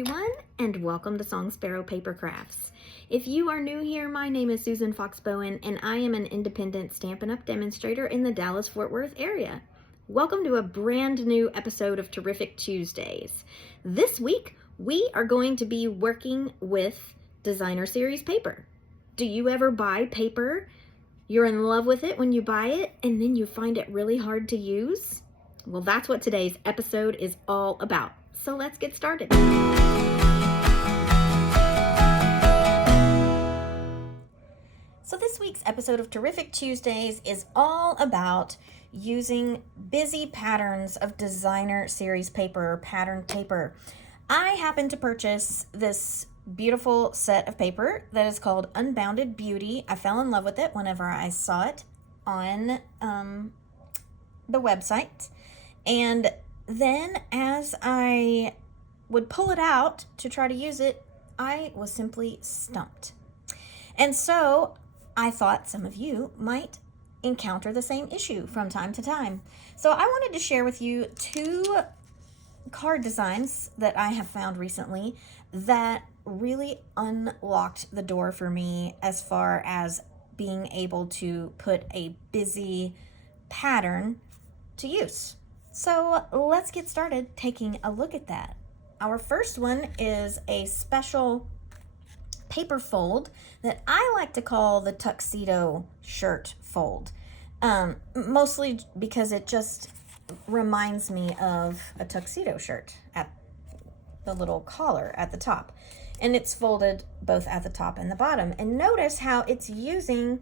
everyone, and welcome to Song Sparrow Paper Crafts. If you are new here, my name is Susan Fox Bowen, and I am an independent Stampin' Up! Demonstrator in the Dallas-Fort Worth area. Welcome to a brand new episode of Terrific Tuesdays. This week, we are going to be working with Designer Series paper. Do you ever buy paper? You're in love with it when you buy it, and then you find it really hard to use? Well, that's what today's episode is all about. So let's get started. So this week's episode of Terrific Tuesdays is all about using busy patterns of Designer Series paper or pattern paper. I happened to purchase this beautiful set of paper that is called Unbounded Beauty. I fell in love with it whenever I saw it on the website. And then as I would pull it out to try to use it, I was simply stumped. And so I thought some of you might encounter the same issue from time to time. So I wanted to share with you two card designs that I have found recently that really unlocked the door for me as far as being able to put a busy pattern to use. So let's get started taking a look at that. Our first one is a special paper fold that I like to call the tuxedo shirt fold, mostly because it just reminds me of a tuxedo shirt at the little collar at the top. And it's folded both at the top and the bottom. And notice how it's using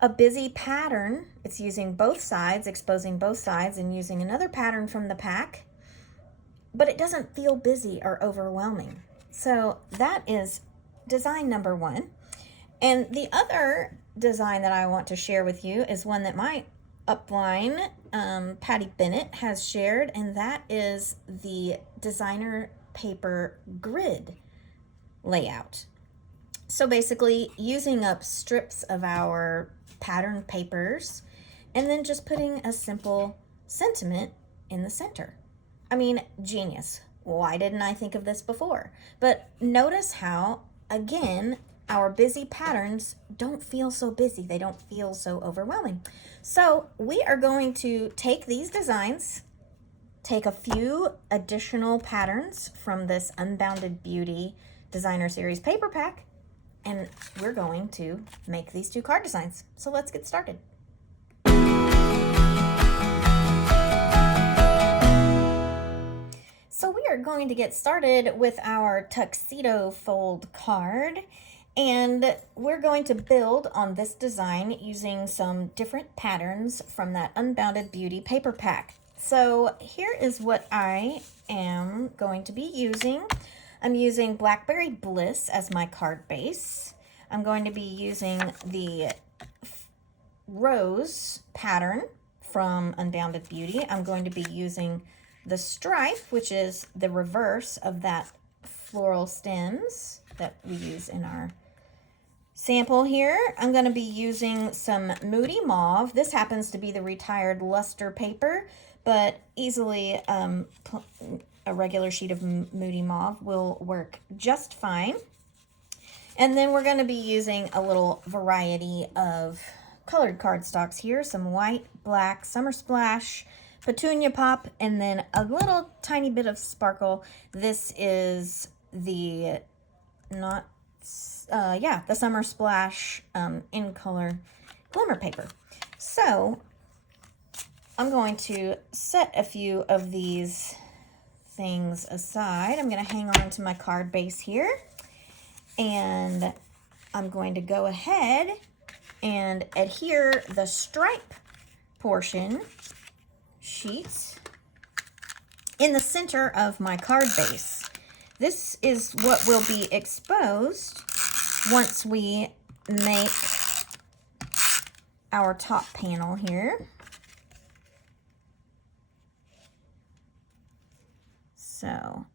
a busy pattern. It's using both sides, exposing both sides, and using another pattern from the pack, but it doesn't feel busy or overwhelming. So that is design number one. And the other design that I want to share with you is one that my upline, Patty Bennett, has shared, and that is the designer paper grid layout. So basically using up strips of our pattern papers and then just putting a simple sentiment in the center. I mean, genius. Why didn't I think of this before? But notice how, again, our busy patterns don't feel so busy. They don't feel so overwhelming. So we are going to take these designs, take a few additional patterns from this Unbounded Beauty Designer Series paper pack, and we're going to make these two card designs. So let's get started. So we are going to get started with our tuxedo fold card, and we're going to build on this design using some different patterns from that Unbounded Beauty paper pack. So here is what I am going to be using. I'm using Blackberry Bliss as my card base. I'm going to be using the rose pattern from Unbounded Beauty. I'm going to be using the stripe, which is the reverse of that floral stems that we use in our sample here. I'm going to be using some Moody Mauve. This happens to be the retired luster paper, but easily a regular sheet of Moody Mauve will work just fine. And then we're going to be using a little variety of colored cardstocks here. Some white, black, Summer Splash, Petunia Pop, and then a little tiny bit of sparkle. This is the, the Summer Splash in color glimmer paper. So I'm going to set a few of these things aside. I'm going to hang on to my card base here, and I'm going to go ahead and adhere the stripe portion sheet in the center of my card base. This is what will be exposed once we make our top panel here. So,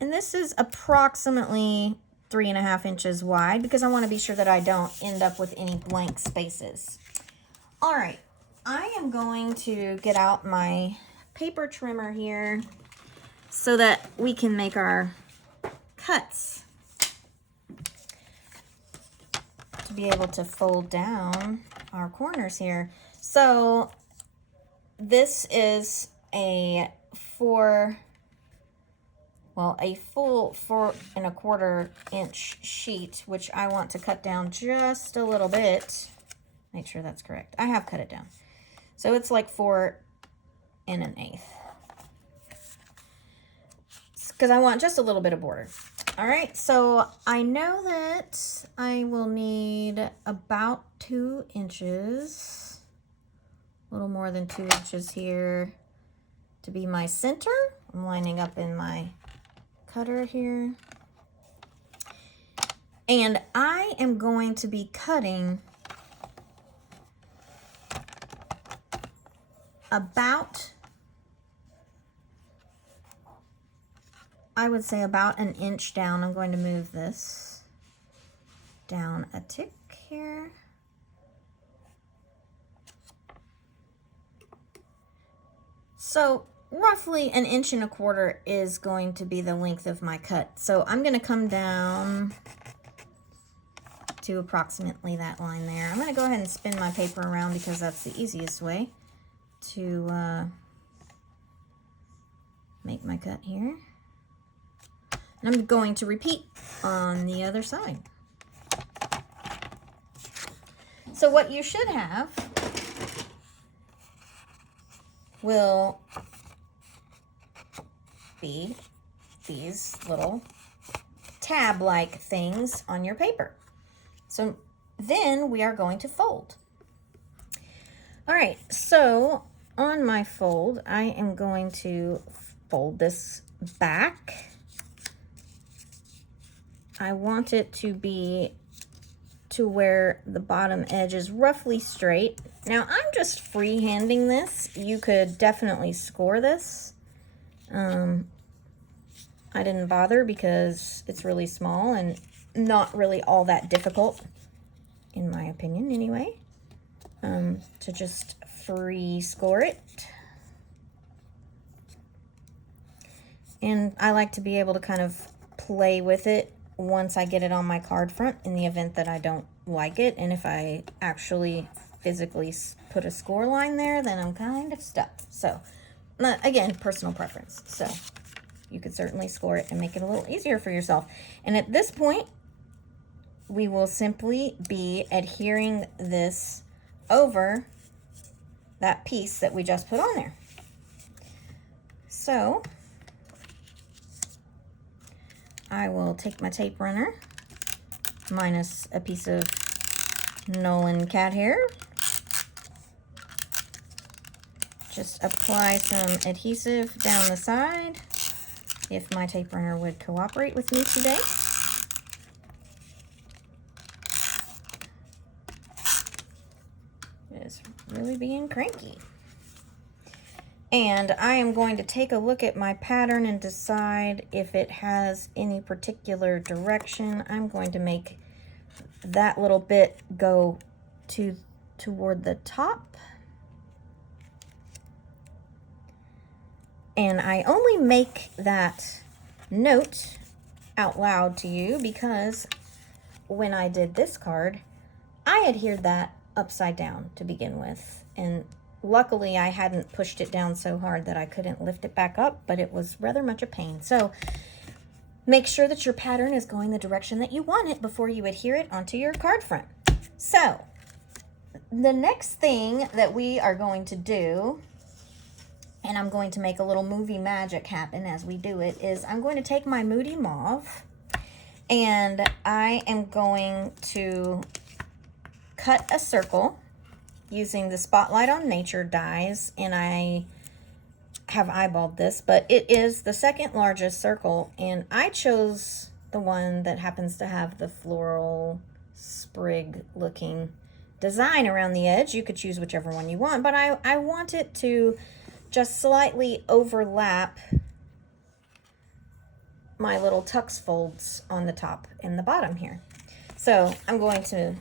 and this is approximately 3.5 inches wide because I want to be sure that I don't end up with any blank spaces. All right, I am going to get out my paper trimmer here so that we can make our cuts to be able to fold down our corners here. So this is a full 4¼ inch sheet, which I want to cut down just a little bit. Make sure that's correct. I have cut it down. So it's like 4 1/8. Because I want just a little bit of border. All right, so I know that I will need about 2 inches, a little more than 2 inches here to be my center. I'm lining up in my cutter here. And I am going to be cutting about, I would say about 1 inch down. I'm going to move this down a tick here. So roughly 1¼ inch is going to be the length of my cut. So I'm going to come down to approximately that line there. I'm going to go ahead and spin my paper around because that's the easiest way to make my cut here. And I'm going to repeat on the other side. So what you should have will be these little tab-like things on your paper. So then we are going to fold. All right, so on my fold, I am going to fold this back. I want it to be to where the bottom edge is roughly straight. Now I'm just freehanding this. You could definitely score this. I didn't bother because it's really small and not really all that difficult, in my opinion anyway, to just free score it. And I like to be able to kind of play with it once I get it on my card front in the event that I don't like it. And if I actually physically put a score line there, then I'm kind of stuck. So again, personal preference. So you could certainly score it and make it a little easier for yourself. And at this point, we will simply be adhering this over that piece that we just put on there. So I will take my tape runner, minus a piece of Nolan cat hair. Just apply some adhesive down the side, if my tape runner would cooperate with me today. It is really being cranky. And I am going to take a look at my pattern and decide if it has any particular direction. I'm going to make that little bit go toward the top. And I only make that note out loud to you because when I did this card, I adhered that upside down to begin with. And luckily, I hadn't pushed it down so hard that I couldn't lift it back up, but it was rather much a pain. So make sure that your pattern is going the direction that you want it before you adhere it onto your card front. So the next thing that we are going to do, and I'm going to make a little movie magic happen as we do it, is I'm going to take my Moody Mauve and I am going to cut a circle using the Spotlight on Nature dies, and I have eyeballed this, but it is the second largest circle, and I chose the one that happens to have the floral sprig looking design around the edge. You could choose whichever one you want, but I want it to just slightly overlap my little tux folds on the top and the bottom here. So I'm going to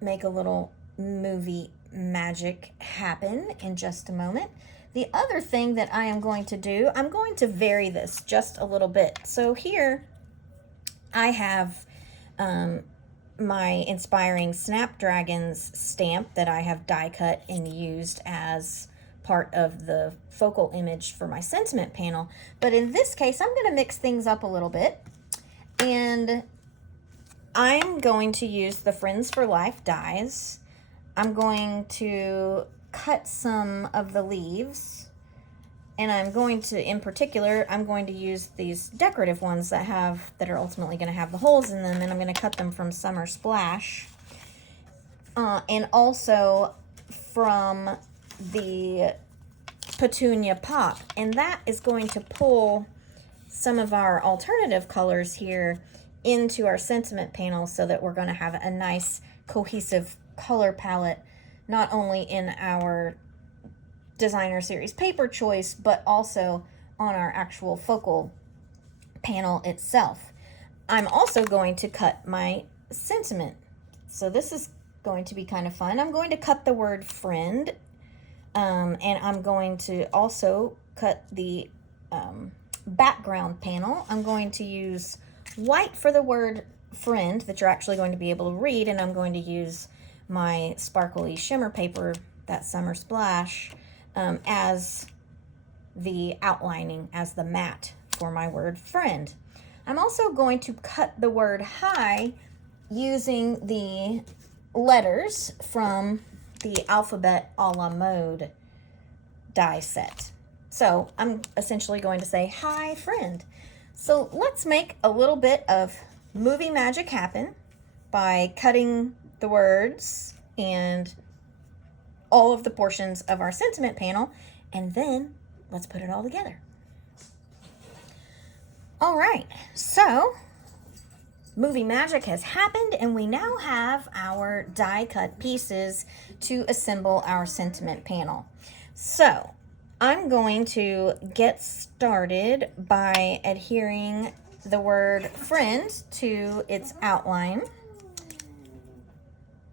make a little movie magic happen in just a moment. The other thing that I am going to do, I'm going to vary this just a little bit. So here I have my Inspiring Snapdragons stamp that I have die cut and used as part of the focal image for my sentiment panel. But in this case, I'm going to mix things up a little bit, and I'm going to use the Friends for Life dies. I'm going to cut some of the leaves, and I'm going to, in particular, I'm going to use these decorative ones that are ultimately going to have the holes in them, and I'm going to cut them from Summer Splash, and also from the Petunia Pop, and that is going to pull some of our alternative colors here into our sentiment panel so that we're going to have a nice cohesive color palette, not only in our designer series paper choice, but also on our actual focal panel itself. I'm also going to cut my sentiment. So this is going to be kind of fun. I'm going to cut the word friend, and I'm going to also cut the background panel. I'm going to use white for the word friend that you're actually going to be able to read, and I'm going to use my sparkly shimmer paper, that Summer Splash, as the outlining, as the mat for my word friend. I'm also going to cut the word hi using the letters from the Alphabet a la Mode die set. So I'm essentially going to say, hi friend. So let's make a little bit of movie magic happen by cutting the words and all of the portions of our sentiment panel, and then let's put it all together. All right, so movie magic has happened, and we now have our die cut pieces to assemble our sentiment panel. So I'm going to get started by adhering the word friend to its outline.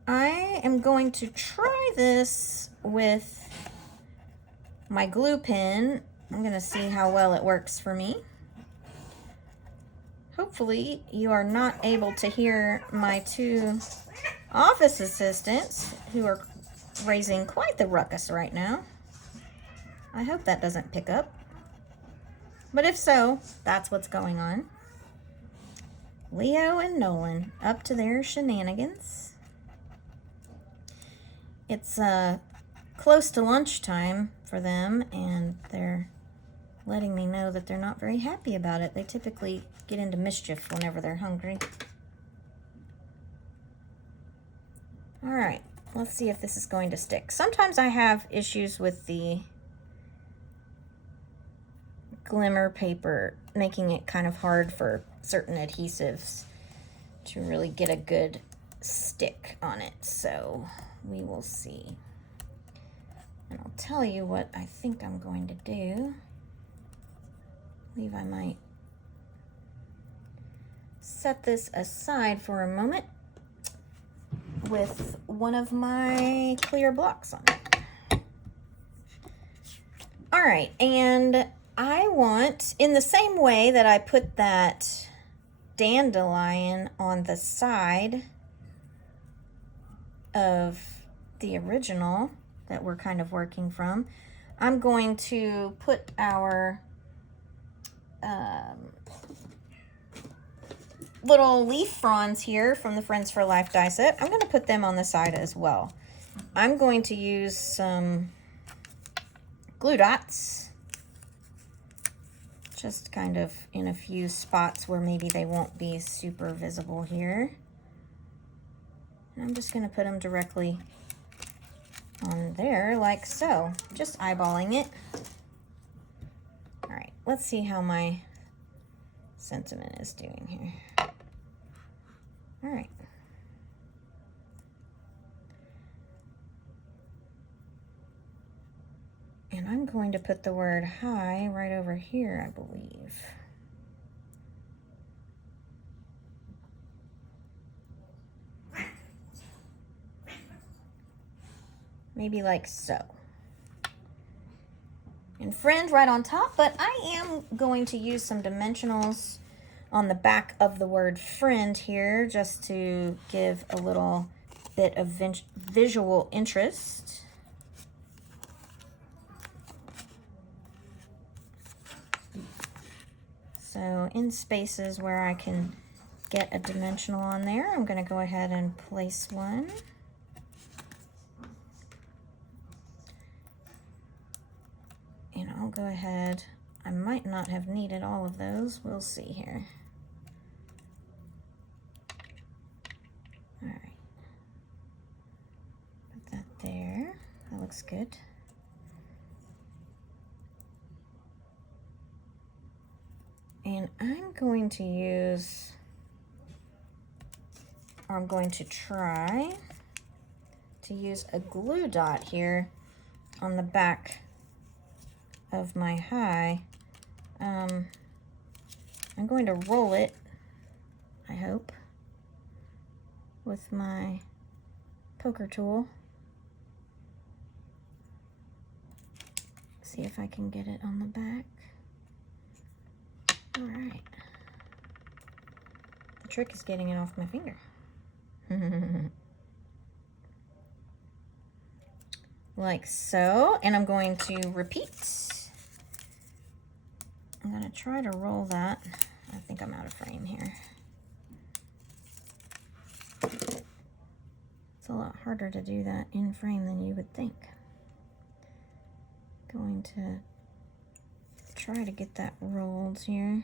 I am going to try this with my glue pen. I'm going to see how well it works for me. Hopefully you are not able to hear my two office assistants who are raising quite the ruckus right now. I hope that doesn't pick up. But if so, that's what's going on. Leo and Nolan up to their shenanigans. It's close to lunchtime for them, and they're letting me know that they're not very happy about it. They typically get into mischief whenever they're hungry. All right, let's see if this is going to stick. Sometimes I have issues with the glimmer paper, making it kind of hard for certain adhesives to really get a good stick on it. So we will see. And I'll tell you what I think I'm going to do. I believe I might set this aside for a moment with one of my clear blocks on it. All right, and I want, in the same way that I put that dandelion on the side of the original that we're kind of working from, I'm going to put our little leaf fronds here from the Friends for Life die set. I'm going to put them on the side as well. I'm going to use some glue dots, just kind of in a few spots where maybe they won't be super visible here. And I'm just going to put them directly on there like so, just eyeballing it. All right, let's see how my sentiment is doing here. All right. And I'm going to put the word hi right over here, I believe. Maybe like so. and friend right on top, but I am going to use some dimensionals on the back of the word friend here just to give a little bit of visual interest. So in spaces where I can get a dimensional on there, I'm going to go ahead and place one. And I'll go ahead, I might not have needed all of those, we'll see here. All right, put that there, that looks good. And I'm going to use, or I'm going to try to use a glue dot here on the back of my high. I'm going to roll it, I hope, with my poker tool. See if I can get it on the back. All right. The trick is getting it off my finger. Like so, and I'm going to repeat. I'm going to try to roll that. I think I'm out of frame here. It's a lot harder to do that in frame than you would think. Going to try to get that rolled here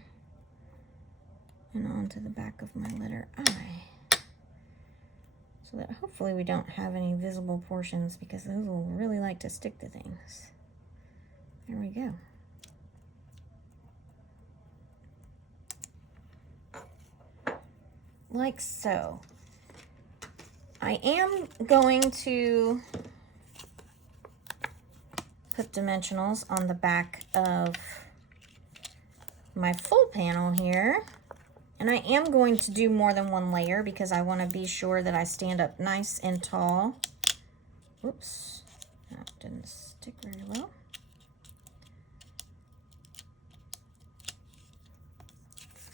and onto the back of my letter I, so that hopefully we don't have any visible portions, because those will really like to stick to things. There we go. Like so. I am going to put dimensionals on the back of my full panel here. And I am going to do more than one layer because I want to be sure that I stand up nice and tall. Whoops, that didn't stick very well.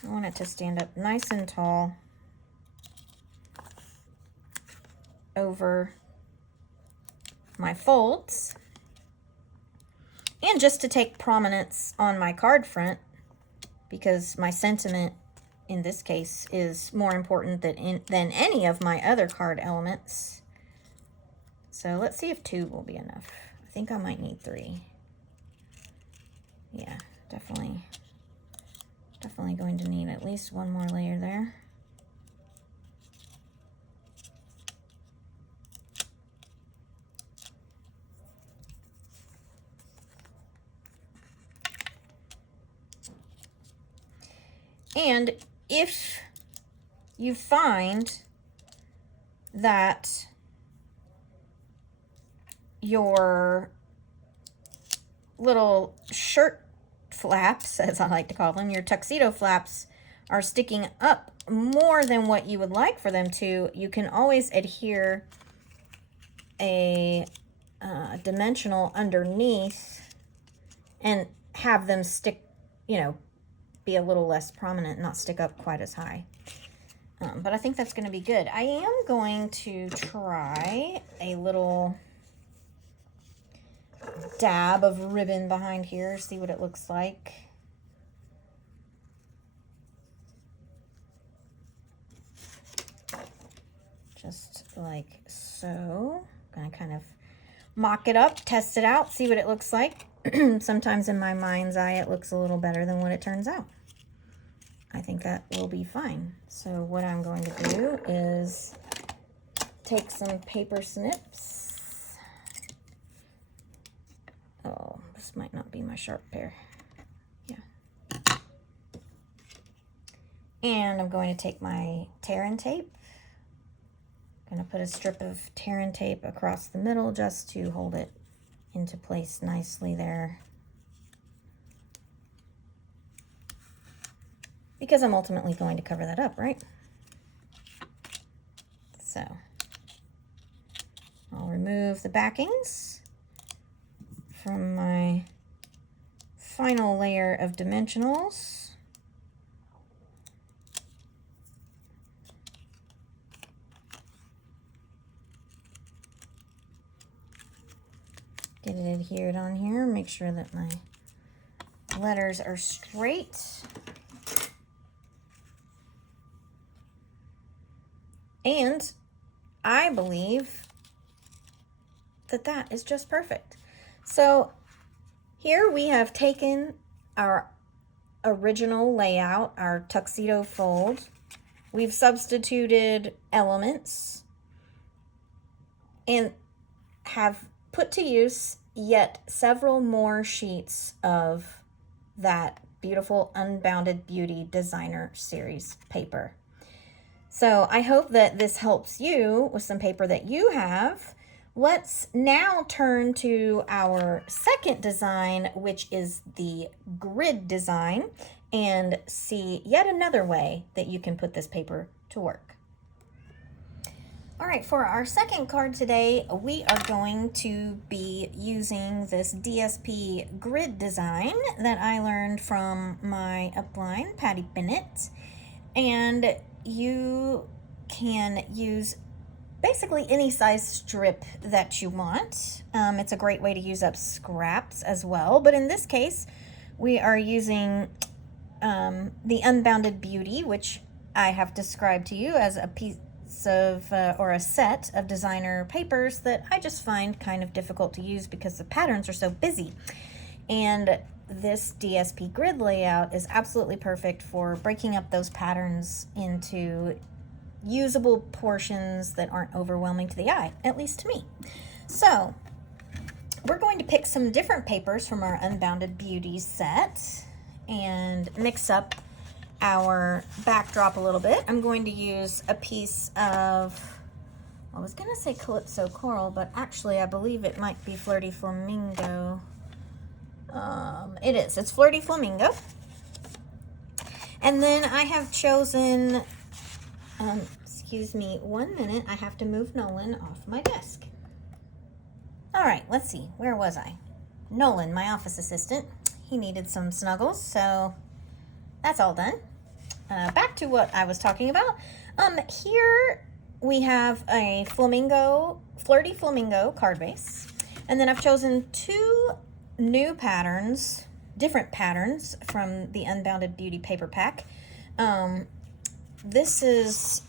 I want it to stand up nice and tall over my folds, and just to take prominence on my card front, because my sentiment in this case is more important than any of my other card elements. So let's see if 2 will be enough. I think I might need 3. Yeah, definitely going to need at least one more layer there. And if you find that your little shirt flaps, as I like to call them, your tuxedo flaps, are sticking up more than what you would like for them to, you can always adhere a dimensional underneath and have them stick, you know, be a little less prominent, not stick up quite as high. But I think that's going to be good. I am going to try a little dab of ribbon behind here, see what it looks like. Just like so. I'm going to kind of mock it up, test it out, see what it looks like. Sometimes in my mind's eye it looks a little better than what it turns out. I think that will be fine. So what I'm going to do is take some paper snips. Oh, this might not be my sharp pair. Yeah. And I'm going to take my tear and tape. I'm going to put a strip of tear and tape across the middle just to hold it into place nicely there. Because I'm ultimately going to cover that up, right? So I'll remove the backings from my final layer of dimensionals. Get it adhered on here, make sure that my letters are straight. And I believe that that is just perfect. So here we have taken our original layout, our tuxedo fold. We've substituted elements and have put to use yet several more sheets of that beautiful Unbounded Beauty Designer Series paper. So I hope that this helps you with some paper that you have. Let's now turn to our second design, which is the grid design, and see yet another way that you can put this paper to work. All right, for our second card today, we are going to be using this DSP grid design that I learned from my upline, Patty Bennett. And you can use basically any size strip that you want. It's a great way to use up scraps as well. But in this case, we are using the Unbounded Beauty, which I have described to you as a piece of or a set of designer papers that I just find kind of difficult to use because the patterns are so busy. And this DSP grid layout is absolutely perfect for breaking up those patterns into usable portions that aren't overwhelming to the eye, at least to me. So we're going to pick some different papers from our Unbounded Beauty set and mix up our backdrop a little bit. I'm going to use a piece of, I was going to say Calypso Coral, but actually I believe it might be Flirty Flamingo. It's Flirty Flamingo. And then I have chosen, excuse me 1 minute, I have to move Nolan off my desk. All right, let's see, where was I? Nolan, my office assistant, he needed some snuggles, so that's all done. Back to what I was talking about. Here we have a Flirty Flamingo card base. And then I've chosen two new patterns, different patterns from the Unbounded Beauty paper pack. This is,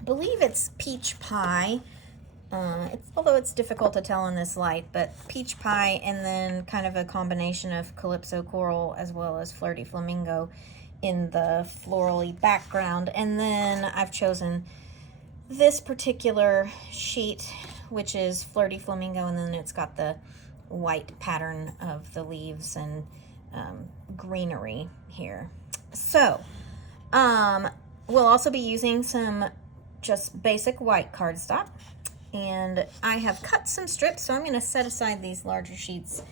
I believe it's Peach Pie. Although it's difficult to tell in this light, but Peach Pie and then kind of a combination of Calypso Coral as well as Flirty Flamingo in the florally background. And then I've chosen this particular sheet, which is Flirty Flamingo, and then it's got the white pattern of the leaves and greenery here. So we'll also be using some just basic white cardstock. And I have cut some strips, so I'm going to set aside these larger sheets.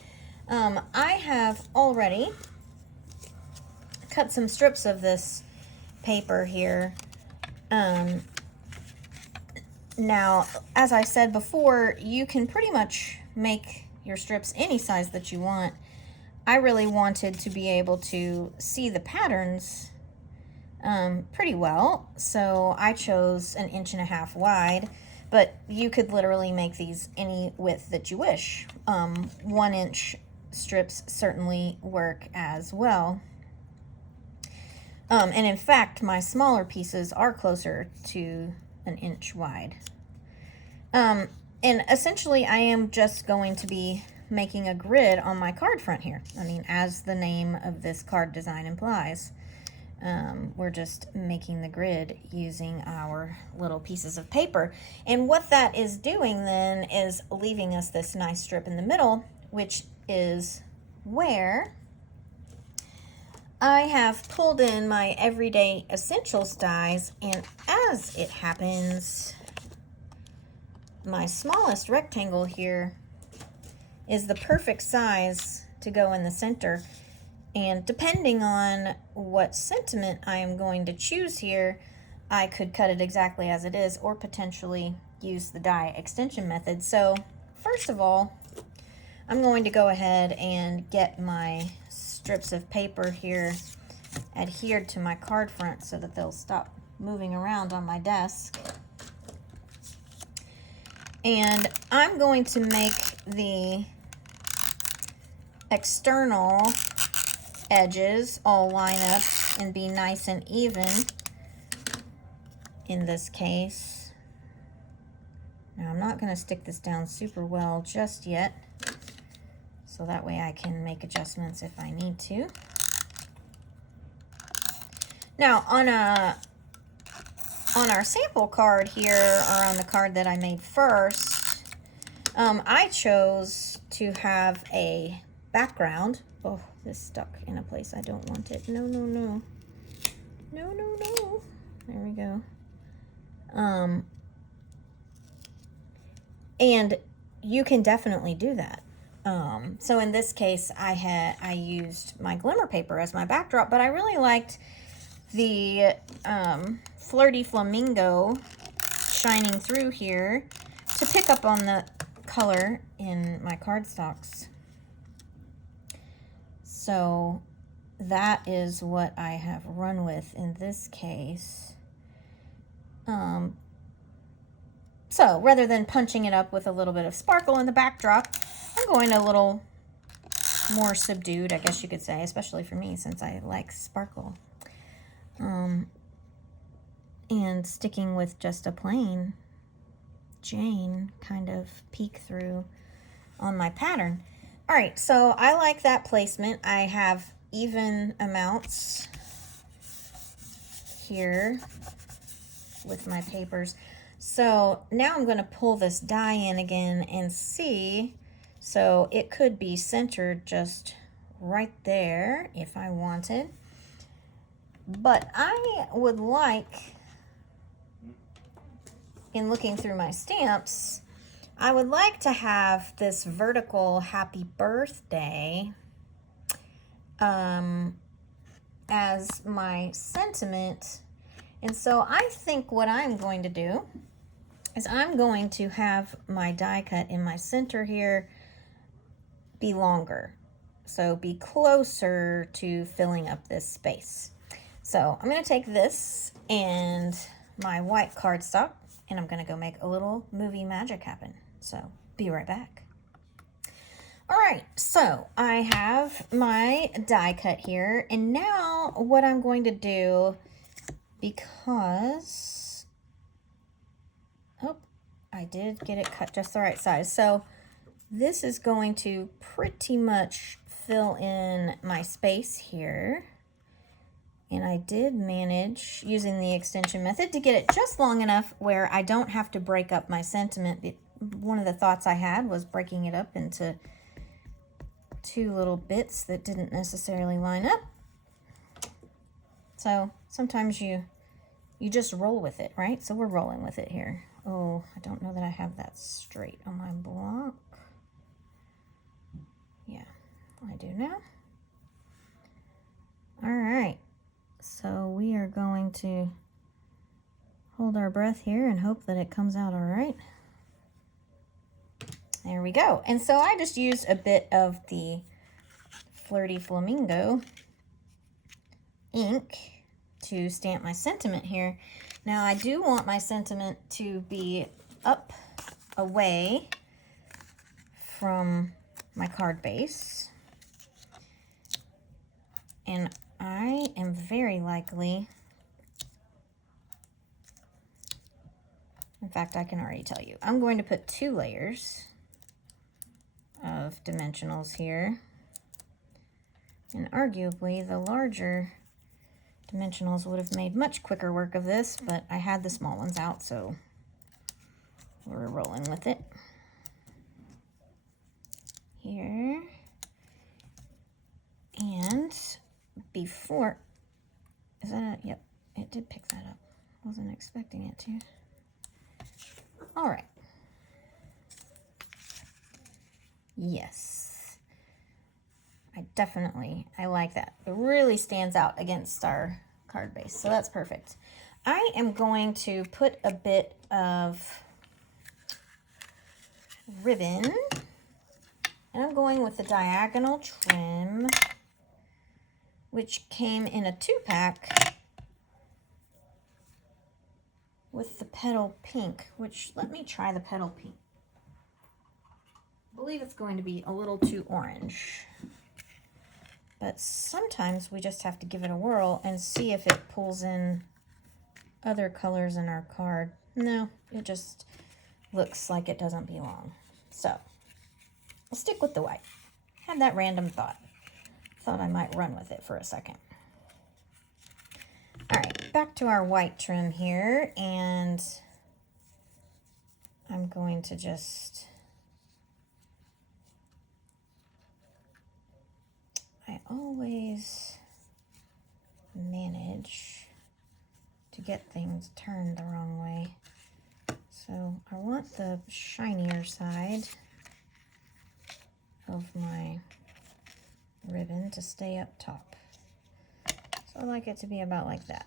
I have already cut some strips of this paper here. Now, as I said before, you can pretty much make your strips any size that you want. I really wanted to be able to see the patterns pretty well, so I chose 1.5 inches wide. But you could literally make these any width that you wish. 1 inch strips certainly work as well. And in fact, my smaller pieces are closer to 1 inch wide. And essentially, I am just going to be making a grid on my card front here. I mean, as the name of this card design implies. We're just making the grid using our little pieces of paper. And what that is doing then is leaving us this nice strip in the middle, which is where I have pulled in my Everyday Essentials dies. And as it happens, my smallest rectangle here is the perfect size to go in the center. And depending on what sentiment I am going to choose here, I could cut it exactly as it is or potentially use the die extension method. So first of all, I'm going to go ahead and get my strips of paper here adhered to my card front so that they'll stop moving around on my desk. And I'm going to make the external edges all line up and be nice and even in this case. Now I'm not going to stick this down super well just yet, so that way I can make adjustments if I need to. Now on our sample card here, or on the card that I made first, I chose to have a background. Oh, this stuck in a place I don't want it. No, no, no. No, no, no. There we go. And you can definitely do that. So in this case, I used my glimmer paper as my backdrop, but I really liked the Flirty Flamingo shining through here to pick up on the color in my cardstocks. So that is what I have run with in this case. So rather than punching it up with a little bit of sparkle in the backdrop, I'm going a little more subdued, I guess you could say, especially for me since I like sparkle. And sticking with just a plain Jane kind of peek through on my pattern. All right, so I like that placement. I have even amounts here with my papers. So now I'm going to pull this die in again and see. So it could be centered just right there if I wanted. But I would like, in looking through my stamps, I would like to have this vertical happy birthday as my sentiment. And so I think what I'm going to do is I'm going to have my die cut in my center here be longer. So be closer to filling up this space. So I'm going to take this and my white cardstock, and I'm going to go make a little movie magic happen. So be right back. All right, so I have my die cut here, and now what I'm going to do, because, oh, I did get it cut just the right size. So this is going to pretty much fill in my space here. And I did manage, using the extension method, to get it just long enough where I don't have to break up my sentiment. One of the thoughts I had was breaking it up into two little bits that didn't necessarily line up. So sometimes you just roll with it, right? So we're rolling with it here. Oh, I don't know that I have that straight on my block. Yeah, I do now. All right. So we are going to hold our breath here and hope that it comes out all right. There we go. And so I just used a bit of the Flirty Flamingo ink to stamp my sentiment here. Now I do want my sentiment to be up away from my card base. And I am very likely, in fact, I can already tell you, I'm going to put 2 layers of dimensionals here. And arguably, the larger dimensionals would have made much quicker work of this, but I had the small ones out, so we're rolling with it. Here. And before, is that a, yep, it did pick that up. Wasn't expecting it to. All right. Yes. I like that. It really stands out against our card base, so that's perfect. I am going to put a bit of ribbon And I'm going with the diagonal trim, which came in a 2-pack with the petal pink, which, let me try the petal pink. I believe it's going to be a little too orange. But sometimes we just have to give it a whirl and see if it pulls in other colors in our card. No, it just looks like it doesn't belong. So I'll stick with the white. Had that random thought. Thought I might run with it for a second. All right, back to our white trim here, and I'm going to just, I always manage to get things turned the wrong way. So I want the shinier side of my ribbon to stay up top. So I like it to be about like that.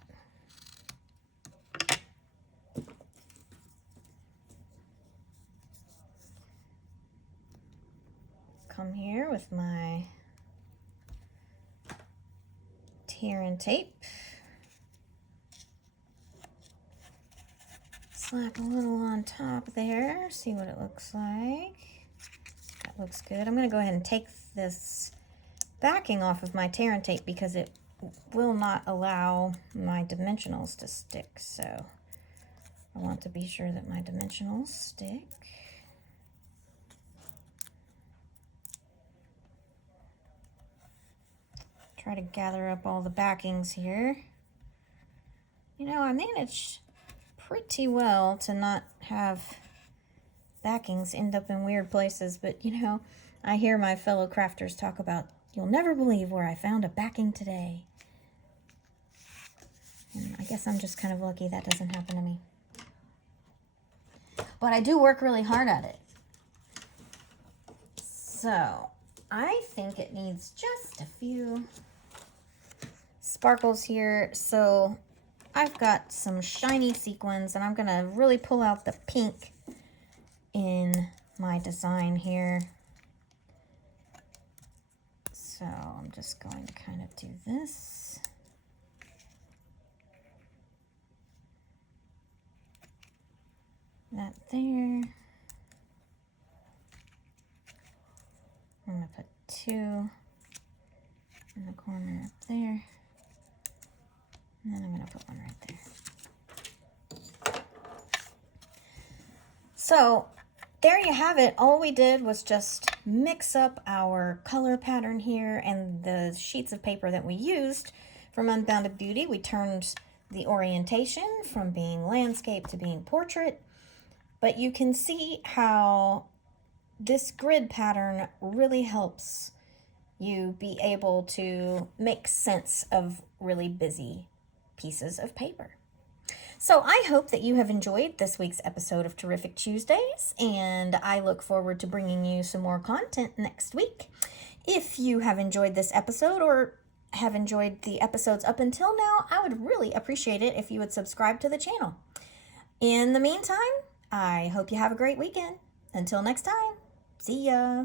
Come here with my tear and tape. Slap a little on top there, see what it looks like. That looks good. I'm going to go ahead and take this backing off of my tear and tape because it will not allow my dimensionals to stick. So I want to be sure that my dimensionals stick. Try to gather up all the backings here. You know, I managed pretty well to not have backings end up in weird places, but you know, I hear my fellow crafters talk about, you'll never believe where I found a backing today. And I guess I'm just kind of lucky that doesn't happen to me. But I do work really hard at it. So I think it needs just a few sparkles here. So I've got some shiny sequins, and I'm going to really pull out the pink in my design here. So I'm just going to kind of do this. That there. I'm going to put 2 in the corner up there. And then I'm going to put one right there. So there you have it. All we did was just mix up our color pattern here and the sheets of paper that we used from Unbounded Beauty. We turned the orientation from being landscape to being portrait. But you can see how this grid pattern really helps you be able to make sense of really busy pieces of paper. So I hope that you have enjoyed this week's episode of Terrific Tuesdays, and I look forward to bringing you some more content next week. If you have enjoyed this episode or have enjoyed the episodes up until now, I would really appreciate it if you would subscribe to the channel. In the meantime, I hope you have a great weekend. Until next time, see ya.